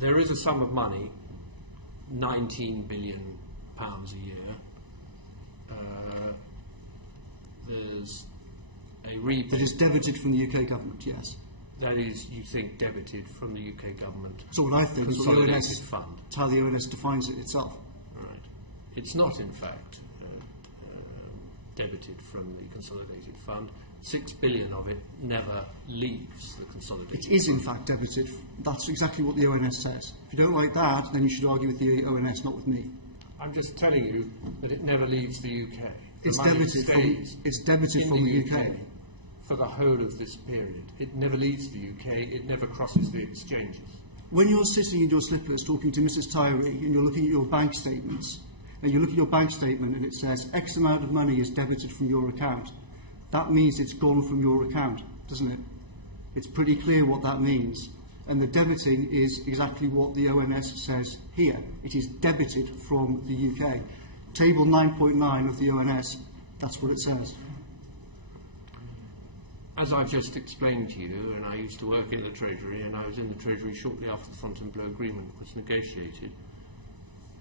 there is a sum of money, £19 billion a year. There's a rebate. That is debited from the UK government, yes. That is, you think, debited from the UK government. So what I think is consolidated fund. It's how the ONS defines it itself. Right. It's not, in fact, debited from the consolidated fund. £6 billion of it never leaves the consolidated fund. It is, in fact, debited. That's exactly what the ONS says. If you don't like that, then you should argue with the ONS, not with me. I'm just telling you that it never leaves the UK. It's debited from the UK. For the whole of this period. It never leaves the UK, it never crosses the exchanges. When you're sitting in your slippers talking to Mrs. Tyrie and you're looking at your bank statements, and you look at your bank statement and it says X amount of money is debited from your account, that means it's gone from your account, doesn't it? It's pretty clear what that means. And the debiting is exactly what the ONS says here. It is debited from the UK. Table 9.9 of the ONS, that's what it says. As I just explained to you, and I used to work in the Treasury, and I was in the Treasury shortly after the Fontainebleau Agreement was negotiated,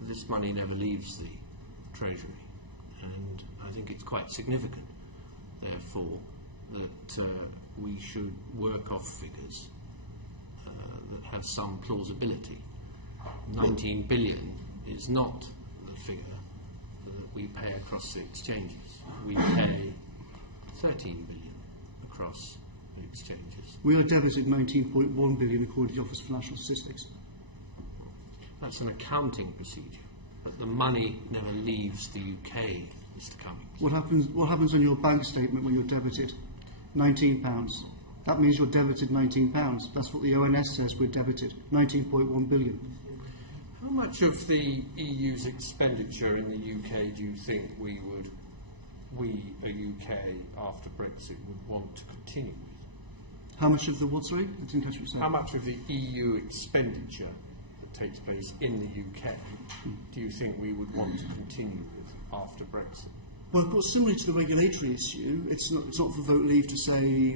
this money never leaves the Treasury. And I think it's quite significant, therefore, that we should work off figures that have some plausibility. 19 billion is not the figure that we pay across the exchanges. We pay 13 billion across the exchanges. We are debited 19.1 billion according to the Office of National Statistics. That's an accounting procedure, but the money never leaves the UK, Mr. Cummings. What happens on your bank statement when you're debited? £19. That means you're debited £19. That's what the ONS says we're debited, 19.1 billion. How much of the EU's expenditure in the UK do you think we, a UK, after Brexit, would want to continue with? How much of the what, sorry? I didn't catch what you said. How much of the EU expenditure that takes place in the UK do you think we would want to continue with after Brexit? Well, of course, similarly to the regulatory issue, it's not for vote leave to say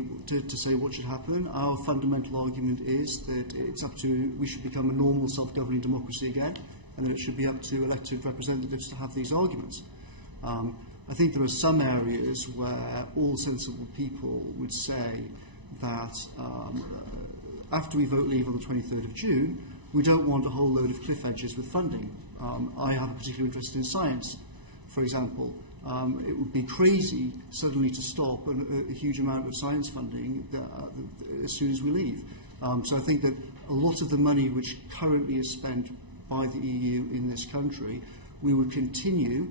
what should happen. Our fundamental argument is that it's up to, we should become a normal self-governing democracy again, and it should be up to elected representatives to have these arguments. I think there are some areas where all sensible people would say that after we vote leave on the 23rd of June, we don't want a whole load of cliff edges with funding. I have a particular interest in science, for example. It would be crazy suddenly to stop a huge amount of science funding as soon as we leave. So I think that a lot of the money which currently is spent by the EU in this country, we would continue,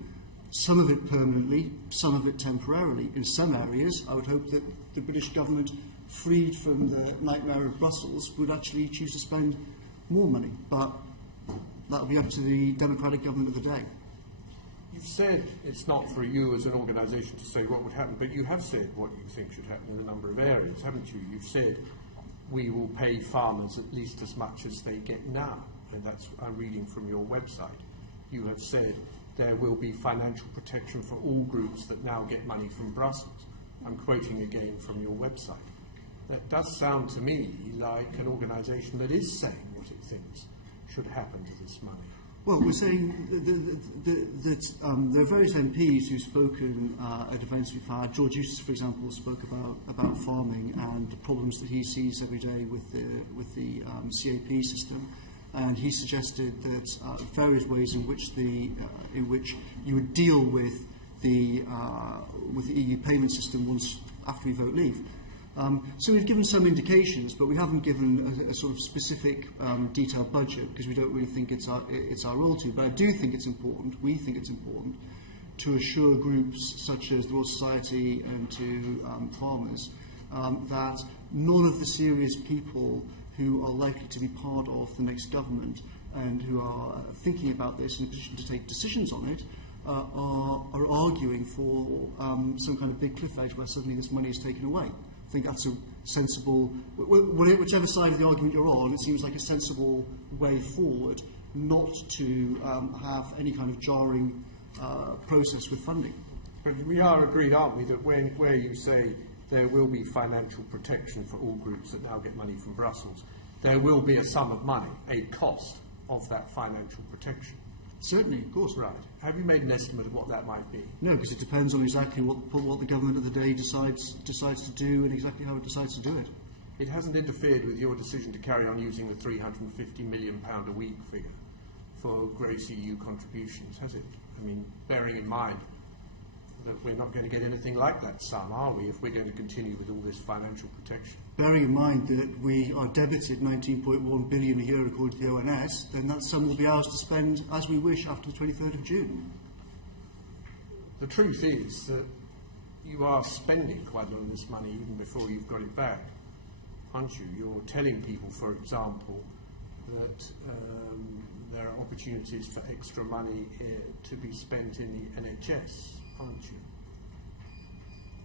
some of it permanently, some of it temporarily. In some areas, I would hope that the British government, freed from the nightmare of Brussels, would actually choose to spend more money. But that will be up to the democratic government of the day. You've said it's not for you as an organisation to say what would happen, but you have said what you think should happen in a number of areas, haven't you? You've said we will pay farmers at least as much as they get now, and that's I'm reading from your website. You have said there will be financial protection for all groups that now get money from Brussels. I'm quoting again from your website. That does sound to me like an organisation that is saying what it thinks should happen to this money. Well, we're saying that there are various MPs who've spoken at events we've had. George Eustace, for example, spoke about farming and the problems that he sees every day with the CAP system, and he suggested that various ways in which you would deal with the EU payment system once after we vote leave. So we've given some indications, but we haven't given a sort of specific detailed budget because we don't really think it's our role to. But I do think it's important, we think it's important, to assure groups such as the Royal Society and to farmers that none of the serious people who are likely to be part of the next government and who are thinking about this in a position to take decisions on it are arguing for some kind of big cliff edge where suddenly this money is taken away. I think that's a sensible, whichever side of the argument you're on, it seems like a sensible way forward not to have any kind of jarring process with funding. But we are agreed, aren't we, that where you say there will be financial protection for all groups that now get money from Brussels, there will be a sum of money, a cost of that financial protection. Certainly, of course. Right. Have you made an estimate of what that might be? No, because it depends on exactly what the government of the day decides to do and exactly how it decides to do it. It hasn't interfered with your decision to carry on using the £350 million a week figure for gross EU contributions, has it? I mean, bearing in mind that we're not going to get anything like that sum, are we, if we're going to continue with all this financial protection? Bearing in mind that we are debited 19.1 billion a year according to the ONS, then that sum will be ours to spend as we wish after the 23rd of June. The truth is that you are spending quite a lot of this money even before you've got it back, aren't you? You're telling people, for example, that there are opportunities for extra money to be spent in the NHS, aren't you?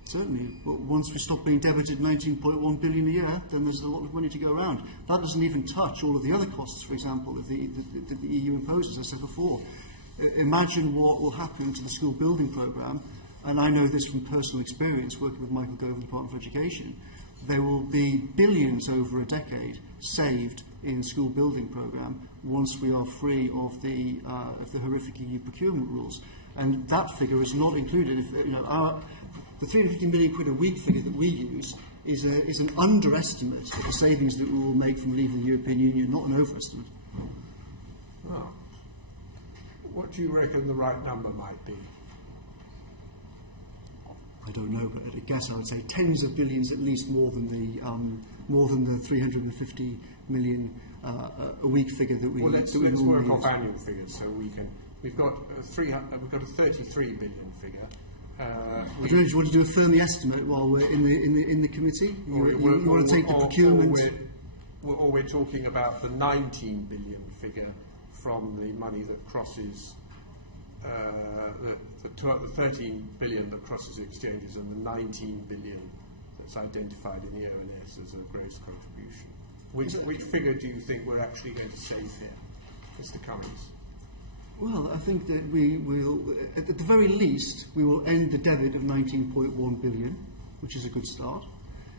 Certainly, but once we stop being debited 19.1 billion a year, then there's a lot of money to go around. That doesn't even touch all of the other costs, for example, that the EU imposes, as I said before. Imagine what will happen to the school building programme, and I know this from personal experience, working with Michael Gove in the Department of Education. There will be billions over a decade saved in school building programme once we are free of the horrific EU procurement rules. And that figure is not included. The 350 million quid a week figure that we use is an underestimate of the savings that we will make from leaving the European Union, not an overestimate. Well, what do you reckon the right number might be? I don't know, but at a guess I would say tens of billions, at least more than the 350 million a week figure that we. Well, let's work off annual figures, so we can. We've got a 33 billion figure. I don't know, do you want to do a firm estimate while we're in the committee? You want to take the procurement? Or we're talking about the 19 billion figure from the money that crosses the 13 billion that crosses the exchanges and the 19 billion that's identified in the ONS as a gross contribution. Which figure do you think we're actually going to save here, Mr. Cummings? Well, I think that we will, at the very least, we will end the debit of 19.1 billion, which is a good start.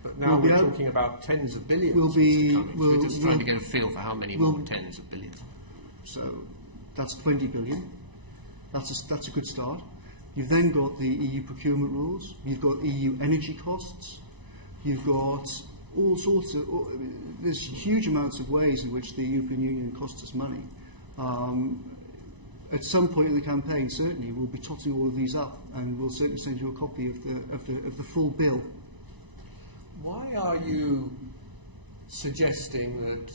But now we're talking about tens of billions. We're just trying to get a feel for how many more tens of billions. So that's 20 billion. That's a good start. You've then got the EU procurement rules. You've got EU energy costs. You've got all sorts of. There's huge amounts of ways in which the European Union costs us money. At some point in the campaign, certainly, we'll be totting all of these up, and we'll certainly send you a copy of the full bill. Why are you suggesting that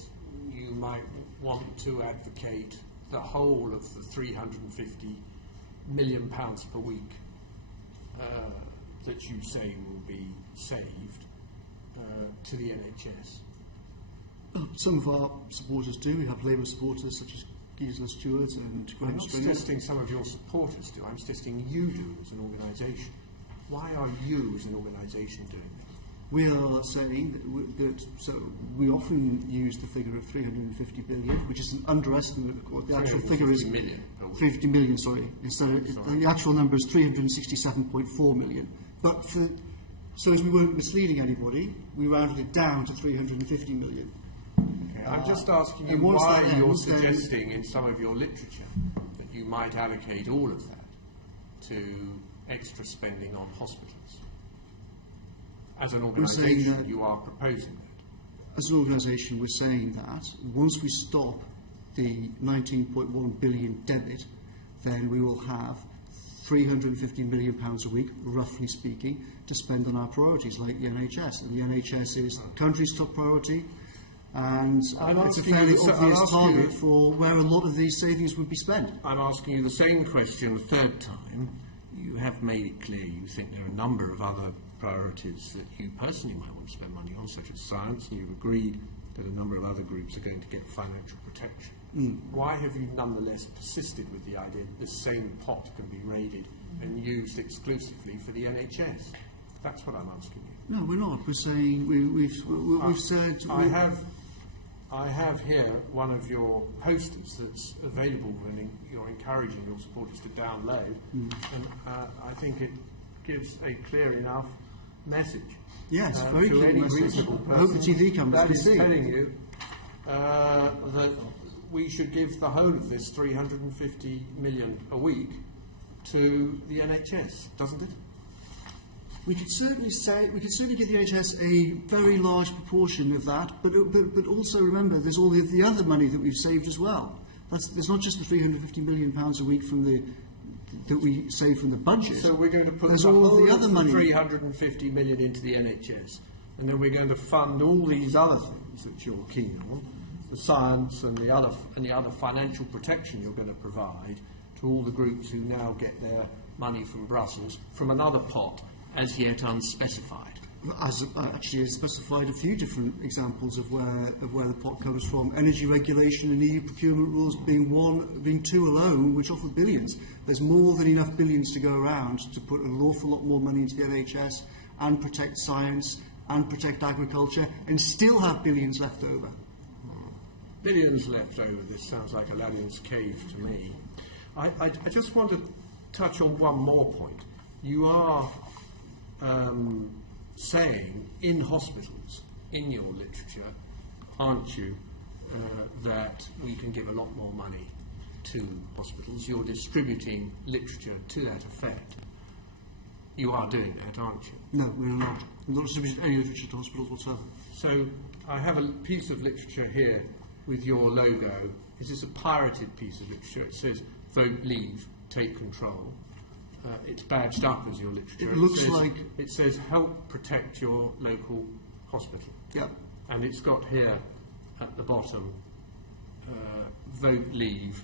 you might want to advocate the whole of the £350 million per week that you say will be saved to the NHS? Some of our supporters do. We have Labour supporters such as Gisela Stewart and Graham Stringer. I'm not suggesting some of your supporters do. I'm suggesting you do as an organisation. Why are you as an organisation doing this? We are saying that we often use the figure of 350 billion, which is an underestimate, of course. The actual figure is 350 million, sorry. The actual number is 367.4 million. But so as we weren't misleading anybody, we rounded it down to 350 million. Okay. I'm just asking you why you're suggesting in some of your literature that you might allocate all of that to extra spending on hospitals. As an organisation, you are proposing that. As an organisation, we're saying that once we stop the 19.1 billion debit, then we will have £350 million a week, roughly speaking, to spend on our priorities like the NHS. And the NHS is the country's top priority, and it's a fairly obvious target for where a lot of these savings would be spent. I'm asking you the same question a third time. You have made it clear you think there are a number of other priorities that you personally might want to spend money on, such as science, and you've agreed that a number of other groups are going to get financial protection. Why have you nonetheless persisted with the idea that this same pot can be raided and used exclusively for the NHS? That's what I'm asking you. No, we're not. We're saying we've said. I have here one of your posters that's available, and you're encouraging your supporters to download, and I think it gives a clear enough message. Yes, very to clear any message. reasonable person. I hope the TV cameras that can is see. telling you that we should give the whole of this 350 million a week to the NHS, doesn't it? We could certainly give the NHS a very large proportion of that, but also remember there's all the other money that we've saved as well. There's not just the £350 million a week that we save from the budget. So we're going to put there's the all whole the other of money. 350 million into the NHS, and then we're going to fund all these other things that you're keen on, the science and the other financial protection you're going to provide to all the groups who now get their money from Brussels from another pot, as yet unspecified. Actually, has specified a few different examples of where the pot comes from. Energy regulation and EU procurement rules being two alone, which offer billions. There's more than enough billions to go around to put an awful lot more money into the NHS and protect science and protect agriculture and still have billions left over. Billions left over. This sounds like Aladdin's cave to me. I just want to touch on one more point. You are saying in hospitals, in your literature, aren't you, that we can give a lot more money to hospitals? You're distributing literature to that effect. You are doing that, aren't you? No, we're not. We're not distributing any literature to hospitals whatsoever. So I have a piece of literature here with your logo. Is this a pirated piece of literature? It says, "Vote Leave, Take Control." It's badged up as your literature. It says help protect your local hospital. Yeah. And it's got here at the bottom, vote leave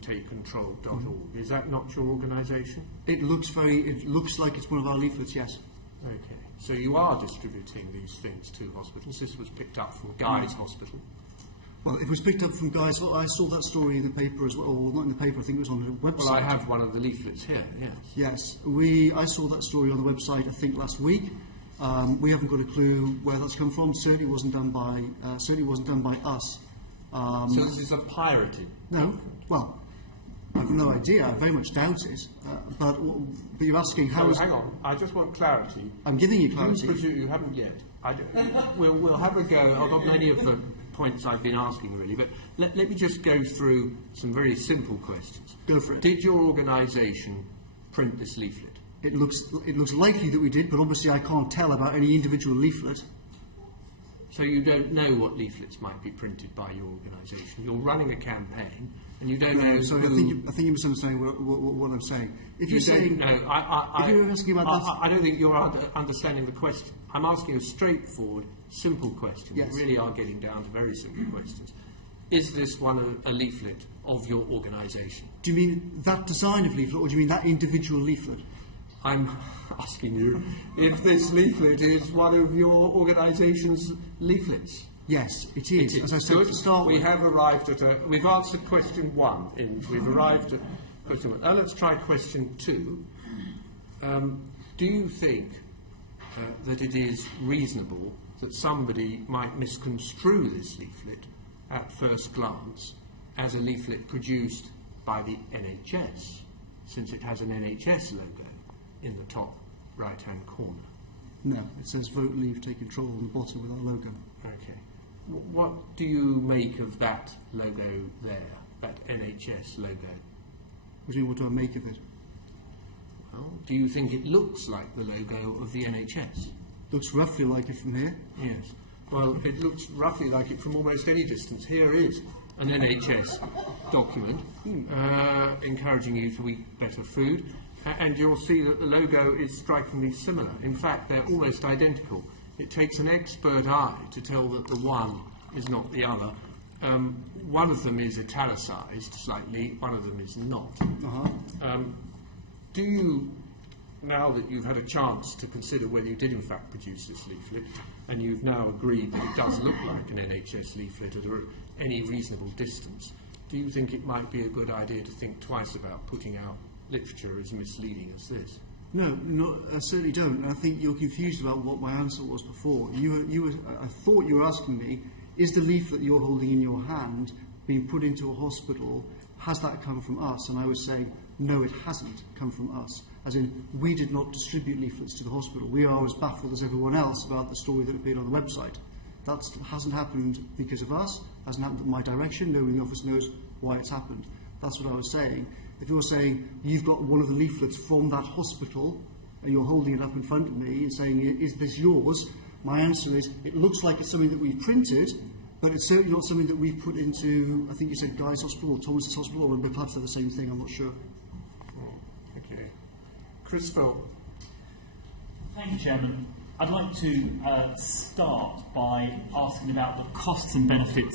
take control.org. Mm-hmm. Is that not your organisation? It looks like it's one of our leaflets, yes. Okay. So you are distributing these things to hospitals. This was picked up from Guy's Hospital. Well, it was picked up from Guy's. Well, I saw that story in the paper as well. Or not in the paper, I think it was on the website. Well, I have one of the leaflets here, yes. Yes. I saw that story on the website, I think, last week. We haven't got a clue where that's come from. Certainly wasn't done by us. So this is a pirated? No. Well, I have no idea. I very much doubt it. But you're asking how... hang on. I just want clarity. I'm giving you clarity. You haven't yet. We'll have a go. I've got many of the points I've been asking, really. But let me just go through some very simple questions. Go for it. Did your organisation print this leaflet? It looks likely that we did, but obviously I can't tell about any individual leaflet. So you don't know what leaflets might be printed by your organisation. You're running a campaign, and you don't know. Sorry, I think you're misunderstanding what I'm saying. If you're saying, no, if you're asking about that, I don't think you're understanding the question. I'm asking a straightforward, simple question. Yes. We really are getting down to very simple questions. Is this a leaflet of your organisation? Do you mean that design of leaflet, or do you mean that individual leaflet? I'm asking you if this leaflet is one of your organisation's leaflets. Yes, it is. As I said at the start, we've answered question one. We've arrived at question one. Now let's try question two. Do you think that it is reasonable that somebody might misconstrue this leaflet at first glance as a leaflet produced by the NHS, since it has an NHS logo in the top right-hand corner? No, it says vote, leave, take control on the bottom with our logo. Okay. What do you make of that logo there, that NHS logo? What do I make of it? Well, do you think it looks like the logo of the NHS? Looks roughly like it from here. Yes. Well, it looks roughly like it from almost any distance. Here is an NHS document encouraging you to eat better food. And you'll see that the logo is strikingly similar. In fact, they're almost identical. It takes an expert eye to tell that the one is not the other. One of them is italicised slightly, one of them is not. Do you, now that you've had a chance to consider whether you did in fact produce this leaflet, and you've now agreed that it does look like an NHS leaflet at any reasonable distance, do you think it might be a good idea to think twice about putting out literature as misleading as this? No, I certainly don't. I think you're confused about what my answer was before. I thought you were asking me, is the leaflet you're holding in your hand being put into a hospital, has that come from us? And I was saying, no, it hasn't come from us. As in, we did not distribute leaflets to the hospital. We are as baffled as everyone else about the story that appeared on the website. That hasn't happened because of us, hasn't happened in my direction, nobody in the office knows why it's happened. That's what I was saying. If you're saying you've got one of the leaflets from that hospital and you're holding it up in front of me and saying, is this yours? My answer is, it looks like it's something that we've printed, but it's certainly not something that we've put into, I think you said Guy's Hospital or Thomas's Hospital, or perhaps they're the same thing, I'm not sure. Okay. Chris Phil. Thank you, Chairman. I'd like to start by asking about the costs and benefits